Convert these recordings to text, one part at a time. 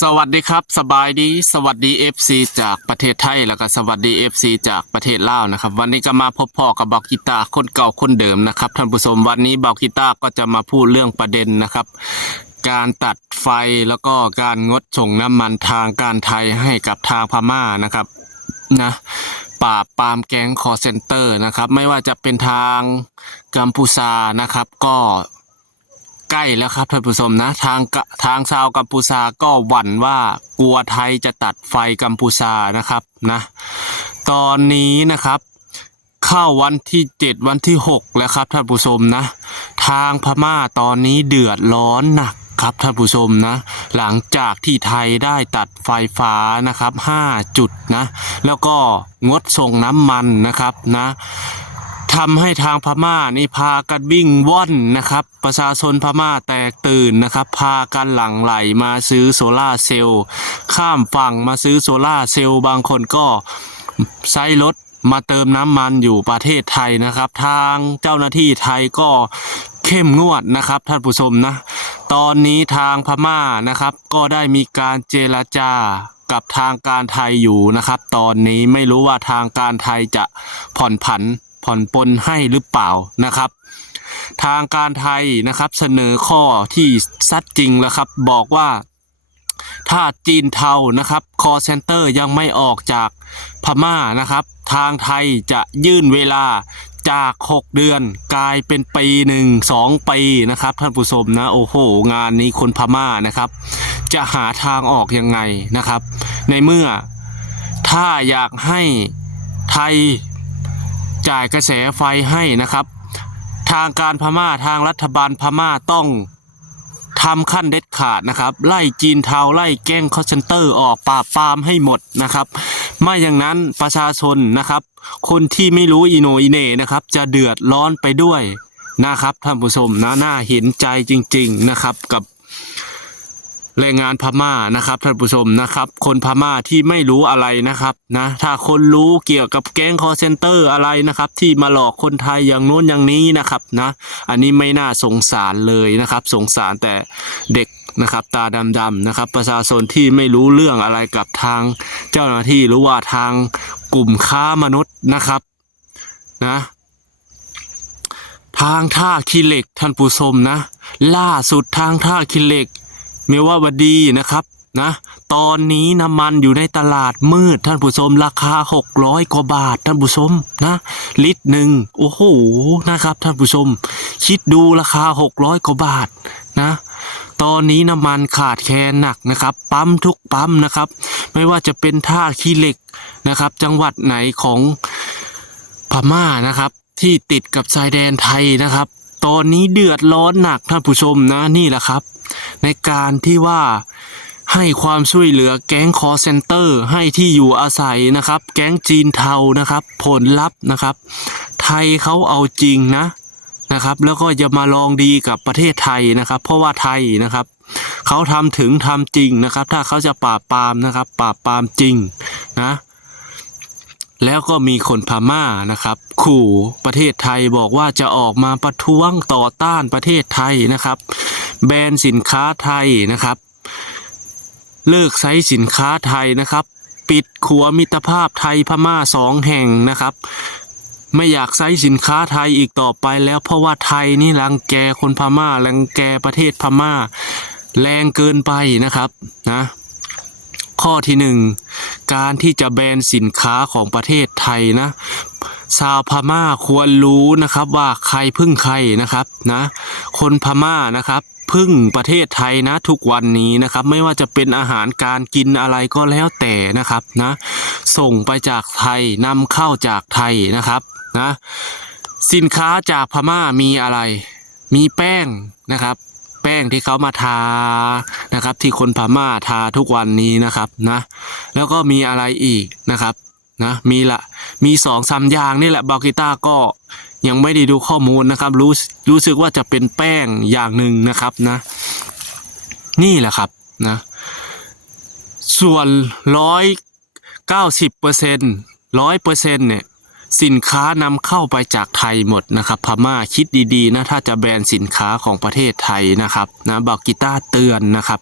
สวัสดีครับ สบายดี สวัสดี FC จากประเทศไทยแล้วก็สวัสดี FC จากประเทศลาวนะครับ วันนี้ก็มาพบพ่อกับบอกกีตาร์คนเก่าคนเดิมนะครับท่านผู้ชมวันนี้บอกกีตาร์ก็จะมาพูดเรื่องประเด็นนะครับ การตัดไฟแล้วก็การงดส่งน้ำมันทางการไทยให้กับทางพม่านะครับนะปราบปรามแก๊งคอเซนเตอร์นะครับ ไม่ว่าจะเป็นทางกัมพูชานะครับ ก็ ใกล้แล้วครับท่านผู้ชมนะ ทางทางชาวกัมพูชาก็หวั่นว่ากลัวไทยจะตัดไฟกัมพูชานะครับนะ ตอนนี้นะครับ เข้าวันที่ 7 วันที่ 6 แล้วครับท่านผู้ชมนะ ทางพม่าตอนนี้เดือดร้อนหนักครับท่านผู้ชมนะ หลังจากที่ไทยได้ตัดไฟฟ้านะครับ 5 จุดนะ แล้วก็งดส่งน้ำมันนะครับนะ ทำให้ทางพม่านี่พากันวิ่งว่อนนะครับ ประชาชนพม่าแตกตื่นนะครับ พากันหลั่งไหลมาซื้อโซลาเซลล์ข้ามฝั่งมาซื้อโซลาเซลล์บางคนก็ใช้รถมาเติมน้ำมันอยู่ประเทศไทยนะครับ ทางเจ้าหน้าที่ไทยก็เข้มงวดนะครับ ท่านผู้ชมนะ ตอนนี้ทางพม่านะครับ ก็ได้มีการเจรจากับทางการไทยอยู่นะครับ ตอนนี้ไม่รู้ว่าทางการไทยจะผ่อนผัน ผ่อนปลนให้หรือเปล่านะครับ ทางการไทยนะครับเสนอข้อที่ซัดจริงแล้วครับ บอกว่าถ้าจีนเทานะครับคอเซนเตอร์ยังไม่ออกจากพม่านะครับ ทางไทยจะยื่นเวลาจาก 6 เดือนกลายเป็นปีหนึ่งสองปีนะครับ ท่านผู้ชมนะโอ้โห งานนี้คนพม่านะครับ จะหาทางออกยังไงนะครับ ในเมื่อถ้าอยากให้ไทย จ่ายกระแสไฟให้นะครับ ทางการพม่าทางรัฐบาลพม่าต้องทำขั้นเด็ดขาดนะครับ ไล่จีนเทาไล่แก๊งคอร์เซนเตอร์ออกปราบปรามให้หมดนะครับไม่อย่างนั้นประชาชนนะครับ คนที่ไม่รู้อีโนอีเน่นะครับ จะเดือดร้อนไปด้วยนะครับท่านผู้ชมนะน่าเห็นใจจริง ๆนะครับกับ แรงงานพม่านะครับท่านผู้ชมนะครับ คนพม่าที่ไม่รู้อะไรนะครับนะถ้าคนรู้เกี่ยวกับแก๊งคอเซนเตอร์อะไรนะครับ ที่มาหลอกคนไทยอย่างโน้นอย่างนี้นะครับนะอันนี้ไม่น่าสงสารเลยนะครับ สงสารแต่เด็กนะครับตาดำๆนะครับ ประชาชนที่ไม่รู้เรื่องอะไรกับทางเจ้าหน้าที่หรือว่าทางกลุ่มค้ามนุษย์นะครับนะทางท่าคิเหล็กท่านผู้ชมนะ ล่าสุดทางท่าคิเหล็ก เมว่าบดีนะครับนะตอนนี้น้ำมันอยู่ในตลาดมืดท่านผู้ชมราคา 600 กว่าบาทท่านผู้ชมนะ ลิตรหนึ่งโอ้โหนะครับท่านผู้ชม คิดดูราคา 600 กว่าบาทนะตอนนี้น้ำมันขาดแคลนหนักนะครับปั๊มทุกปั๊มนะครับ ไม่ว่าจะเป็นท่าขี้เหล็กนะครับ จังหวัดไหนของพม่านะครับ ที่ติดกับชายแดนไทยนะครับ ตอนนี้เดือดร้อนหนักท่านผู้ชมนะนี่แหละครับ ในการที่ว่าให้ความช่วยเหลือแก๊งคอเซนเตอร์ ให้ที่อยู่อาศัยนะครับ แก๊งจีนเทานะครับ ผลลัพธ์นะครับ ไทยเขาเอาจริงนะนะครับแล้วก็จะมาลองดีกับประเทศไทยนะครับ เพราะว่าไทยนะครับเขาทำถึงทำจริงนะครับ ถ้าเขาจะปราบปรามนะครับ ปราบปรามจริงนะแล้วก็มีคนพม่านะครับ ขู่ประเทศไทยบอกว่าจะออกมาประท้วงต่อต้านประเทศไทยนะครับ แบรนด์สินค้าไทยนะครับ เลิกใช้สินค้าไทยนะครับ ปิดขัวมิตรภาพไทยพม่าสองแห่งนะครับ ไม่อยากใช้สินค้าไทยอีกต่อไปแล้วเพราะว่าไทยนี่รังแกคนพม่ารังแกประเทศพม่า แรงเกินไปนะครับนะข้อที่หนึ่งการที่จะแบนสินค้าของประเทศไทยนะชาวพม่าควรรู้นะครับว่าใครพึ่งใครนะครับนะคนพม่านะครับ พึ่งประเทศไทยนะทุกวันนี้นะครับไม่ว่าจะเป็นอาหารการกินอะไรก็แล้วแต่นะครับนะส่งไปจากไทยนำเข้าจากไทยนะครับนะสินค้าจากพม่ามีอะไร มีแป้งนะครับแป้งที่เขามาทานะครับ ที่คนพม่าทาทุกวันนี้นะครับนะแล้วก็มีอะไรอีกนะครับนะมีละมีสองสามอย่างนี่แหละบากิต้าก็ ยังไม่ได้ดูข้อมูลนะครับ รู้รู้สึกว่าจะเป็นแป้งอย่างหนึ่งนะครับนะ นี่แหละครับนะ ส่วนร้อยเก้าสิบเปอร์เซ็นร้อยเปอร์เซ็นเนี่ยสินค้านำเข้าไปจากไทยหมดนะครับ พม่าคิดดีๆนะถ้าจะแบรนด์สินค้าของประเทศไทยนะครับนะบอกกีตาร์เตือนนะครับ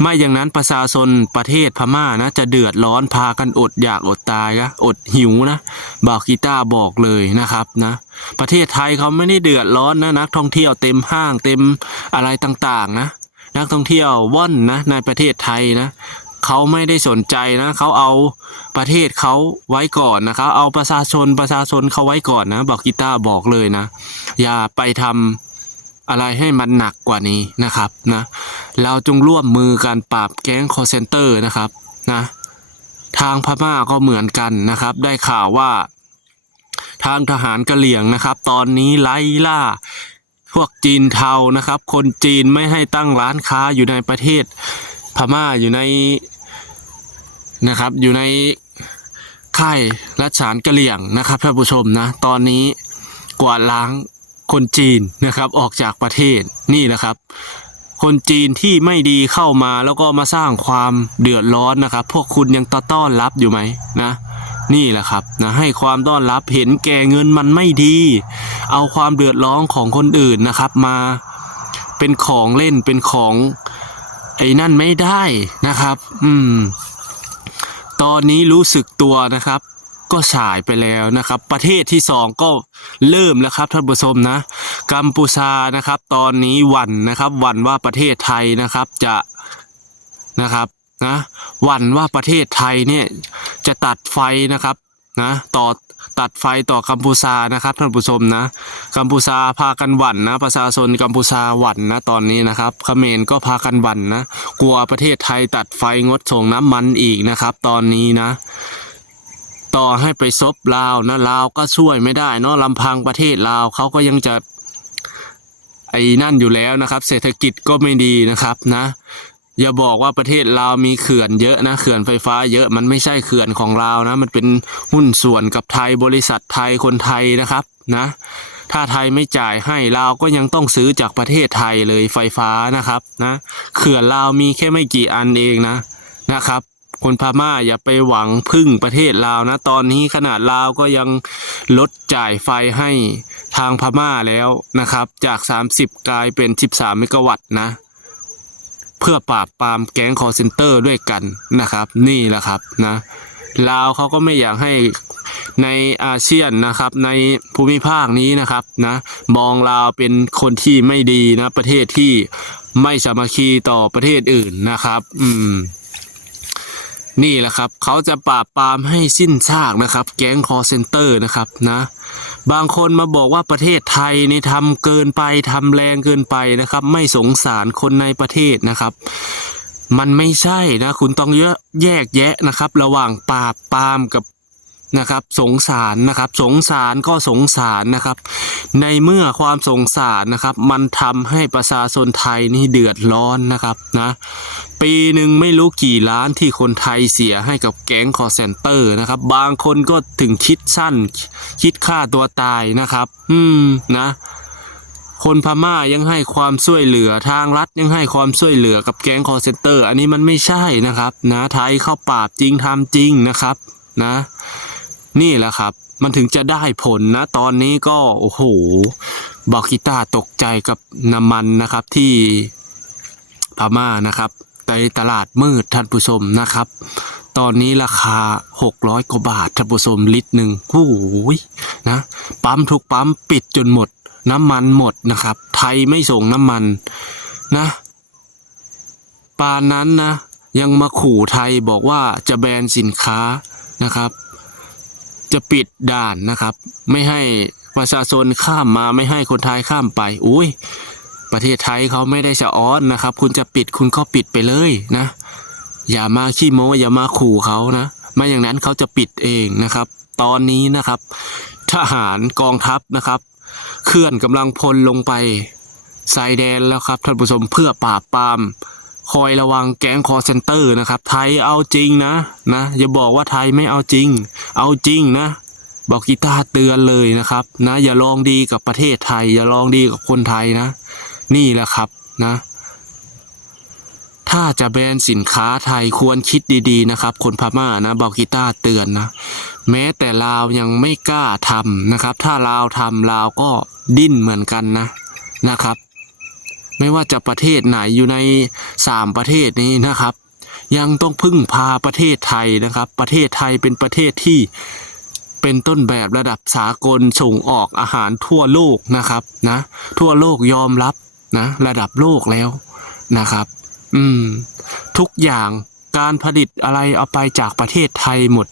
ไม่อย่างนั้นประชาชนประเทศพม่านะจะเดือดร้อนพากันอดอยากอดตายนะอดหิวนะบาวกีตาร์บอกเลยนะครับนะ ประเทศไทยเขาไม่ได้เดือดร้อนนะนักท่องเที่ยวเต็มห้างเต็มอะไรต่างๆ นะ นักท่องเที่ยวว่อนนะในประเทศไทยนะเขาไม่ได้สนใจนะเขาเอาประเทศเขาไว้ก่อนนะครับเอาประชาชนประชาชนเขาไว้ก่อนนะบอกกีตาร์บอกเลยนะ อย่าไปทำอะไรให้มันหนักกว่านี้นะครับนะเราจงร่วมมือกันปราบแก๊งคอเซนเตอร์นะครับนะทางพม่าก็เหมือนกันนะครับ ได้ข่าวว่า ทางทหารกะเหลี่ยงนะครับ ตอนนี้ไล่ล่า พวกจีนเทานะครับ คนจีนไม่ให้ตั้งร้านค้าอยู่ในประเทศพม่าอยู่ในนะครับ อยู่ในค่ายรัชานกะเหลี่ยงนะครับท่านผู้ชมนะตอนนี้กวาดล้างคนจีนนะครับออกจากประเทศนี่แหละครับ คนจีนที่ไม่ดีเข้ามาแล้วก็มาสร้างความเดือดร้อนนะครับ พวกคุณยังต้อนรับอยู่ไหมนะ นี่แหละครับนะให้ความต้อนรับเห็นแก่เงินมันไม่ดี เอาความเดือดร้อนของคนอื่นนะครับ มาเป็นของเล่นเป็นของไอ้นั่นไม่ได้นะครับ อืม ตอนนี้รู้สึกตัวนะครับ ก็สายไปแล้วนะครับ ประเทศที่สองก็เริ่มแล้วครับท่านผู้ชมนะกัมพูชานะครับ ตอนนี้หวั่นนะครับหวั่นว่าประเทศไทยนะครับจะนะครับ นะหวั่นว่าประเทศไทยเนี่ยจะตัดไฟนะครับนะต่อตัดไฟต่อกัมพูชานะครับท่านผู้ชมนะกัมพูชาพากันหวั่นนะประชาชนกัมพูชาหวั่นนะตอนนี้นะครับเขมรก็พากันหวั่นนะกลัวประเทศไทยตัดไฟงดส่งน้ำมันอีกนะครับ ตอนนี้นะ ต่อให้ไปซบลาวนะลาวก็ช่วยไม่ได้เนาะลำพังประเทศลาวเขาก็ยังจะไอ้นั่นอยู่แล้วนะครับ เศรษฐกิจก็ไม่ดีนะครับนะ อย่าบอกว่าประเทศลาวมีเขื่อนเยอะนะเขื่อนไฟฟ้าเยอะมันไม่ใช่เขื่อนของลาวนะ มันเป็นหุ้นส่วนกับไทยบริษัทไทยคนไทยนะครับนะ ถ้าไทยไม่จ่ายให้ลาวก็ยังต้องซื้อจากประเทศไทยเลยไฟฟ้านะครับนะ เขื่อนลาวมีแค่ไม่กี่อันเองนะนะครับ คนพม่าอย่าไปหวังพึ่งประเทศลาวนะ ตอนนี้ขนาดลาวก็ยังลดจ่ายไฟให้ทางพม่าแล้วนะครับ จาก 30 กลายเป็น 13 เมกะวัตต์นะ พื่อปราบปรามแก๊งคอร์เซนเตอร์ด้วยกันนะครับ นี่แหละครับนะลาวเขาก็ไม่อยากให้ในอาเซียนนะครับในภูมิภาคนี้นะครับนะมองลาวเป็นคนที่ไม่ดีนะ ประเทศที่ไม่สามัคคีต่อประเทศอื่นนะครับ อืม นี่แหละครับ เขาจะปราบปรามให้สิ้นซากนะครับ แก๊งคอร์เซนเตอร์นะครับนะบางคนมาบอกว่าประเทศไทยนี่ทำเกินไปทำแรงเกินไปนะครับ ไม่สงสารคนในประเทศนะครับ มันไม่ใช่นะ คุณต้องเยอะแยกแยะนะครับ ระหว่างปราบปรามกับ นะครับ สงสารนะครับ สงสารก็สงสารนะครับ ในเมื่อความสงสารนะครับ มันทำให้ประชาชนไทยนี่เดือดร้อนนะครับนะปีหนึ่งไม่รู้กี่ล้านที่คนไทยเสียให้กับแก๊งคอร์เซนเตอร์นะครับ บางคนก็ถึงคิดสั้น คิดฆ่าตัวตายนะครับ อืมนะคนพม่ายังให้ความช่วยเหลือทางรัฐยังให้ความช่วยเหลือกับแก๊งคอร์เซนเตอร์ อันนี้มันไม่ใช่นะครับ นะไทยเข้าปราบจริงทำจริงนะครับ นะ นี่แหละครับ มันถึงจะได้ผลนะ ตอนนี้ก็โอ้โหบอกกีตาตกใจกับน้ำมันนะครับที่พม่านะครับในตลาดมืดท่านผู้ชมนะครับ ตอนนี้ราคา 600กว่าบาทท่านผู้ชมลิตรหนึ่งโอ้ยนะปั๊มทุกปั๊มปิดจนหมด น้ำมันหมดนะครับ ไทยไม่ส่งน้ำมันนะปานนั้นนะ ยังมาขู่ไทยบอกว่าจะแบนสินค้านะครับ จะปิดด่านนะครับ ไม่ให้ประชาชนข้ามมาไม่ให้คนไทยข้ามไป อุ้ยประเทศไทยเขาไม่ได้สะอ้อนนะครับ คุณจะปิดคุณก็ปิดไปเลยนะ อย่ามาขี้โม้อย่ามาขู่เขานะไม่อย่างนั้นเขาจะปิดเองนะครับ ตอนนี้นะครับ ทหารกองทัพนะครับ เคลื่อนกำลังพลลงไปชายแดนแล้วครับท่านผู้ชมเพื่อปราบปราม คอยระวังแก๊งคอเซนเตอร์นะครับ ไทยเอาจริงนะนะอย่าบอกว่าไทยไม่เอาจริง เอาจริงนะ บอกกีตาร์เตือนเลยนะครับ นะ อย่าลองดีกับประเทศไทย อย่าลองดีกับคนไทยนะ นี่แหละครับนะ ถ้าจะแบนสินค้าไทยควรคิดดีๆนะครับ คนพม่านะบอกกีตาร์เตือนนะ แม้แต่ลาวยังไม่กล้าทำนะครับ ถ้าลาวทำลาวก็ดิ้นเหมือนกันนะนะครับ ไม่ว่าจะประเทศไหนอยู่ในสามประเทศนี้นะครับ ยังต้องพึ่งพาประเทศไทยนะครับ ประเทศไทยเป็นประเทศที่เป็นต้นแบบระดับสากลส่งออกอาหารทั่วโลกนะครับนะทั่วโลกยอมรับนะระดับโลกแล้วนะครับ อืม ทุกอย่างการผลิตอะไรเอาไปจากประเทศไทยหมด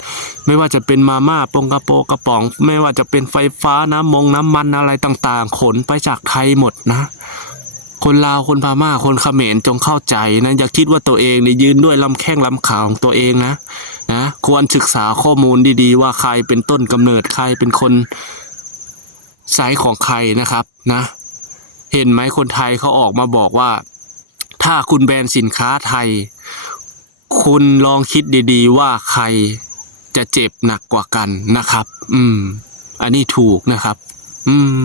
ไม่ว่าจะเป็นมาม่าปงกระโปกระป๋อง ไม่ว่าจะเป็นไฟฟ้าน้ำมงน้ำมันอะไรต่างๆ ขนไปจากไทยหมดนะ คนลาวคนพม่าคนเขมรจงเข้าใจนะอย่าคิดว่าตัวเองนี่ยืนด้วยลำแข้งลำขาของตัวเองนะนะควรศึกษาข้อมูลดีๆ ว่าใครเป็นต้นกำเนิดใครเป็นคนสายของใครนะครับนะ เห็นไหมคนไทยเขาออกมาบอกว่า ถ้าคุณแบรนด์สินค้าไทย คุณลองคิดดีๆ ว่าใครจะเจ็บหนักกว่ากันนะครับ อืม อันนี้ถูกนะครับ อืม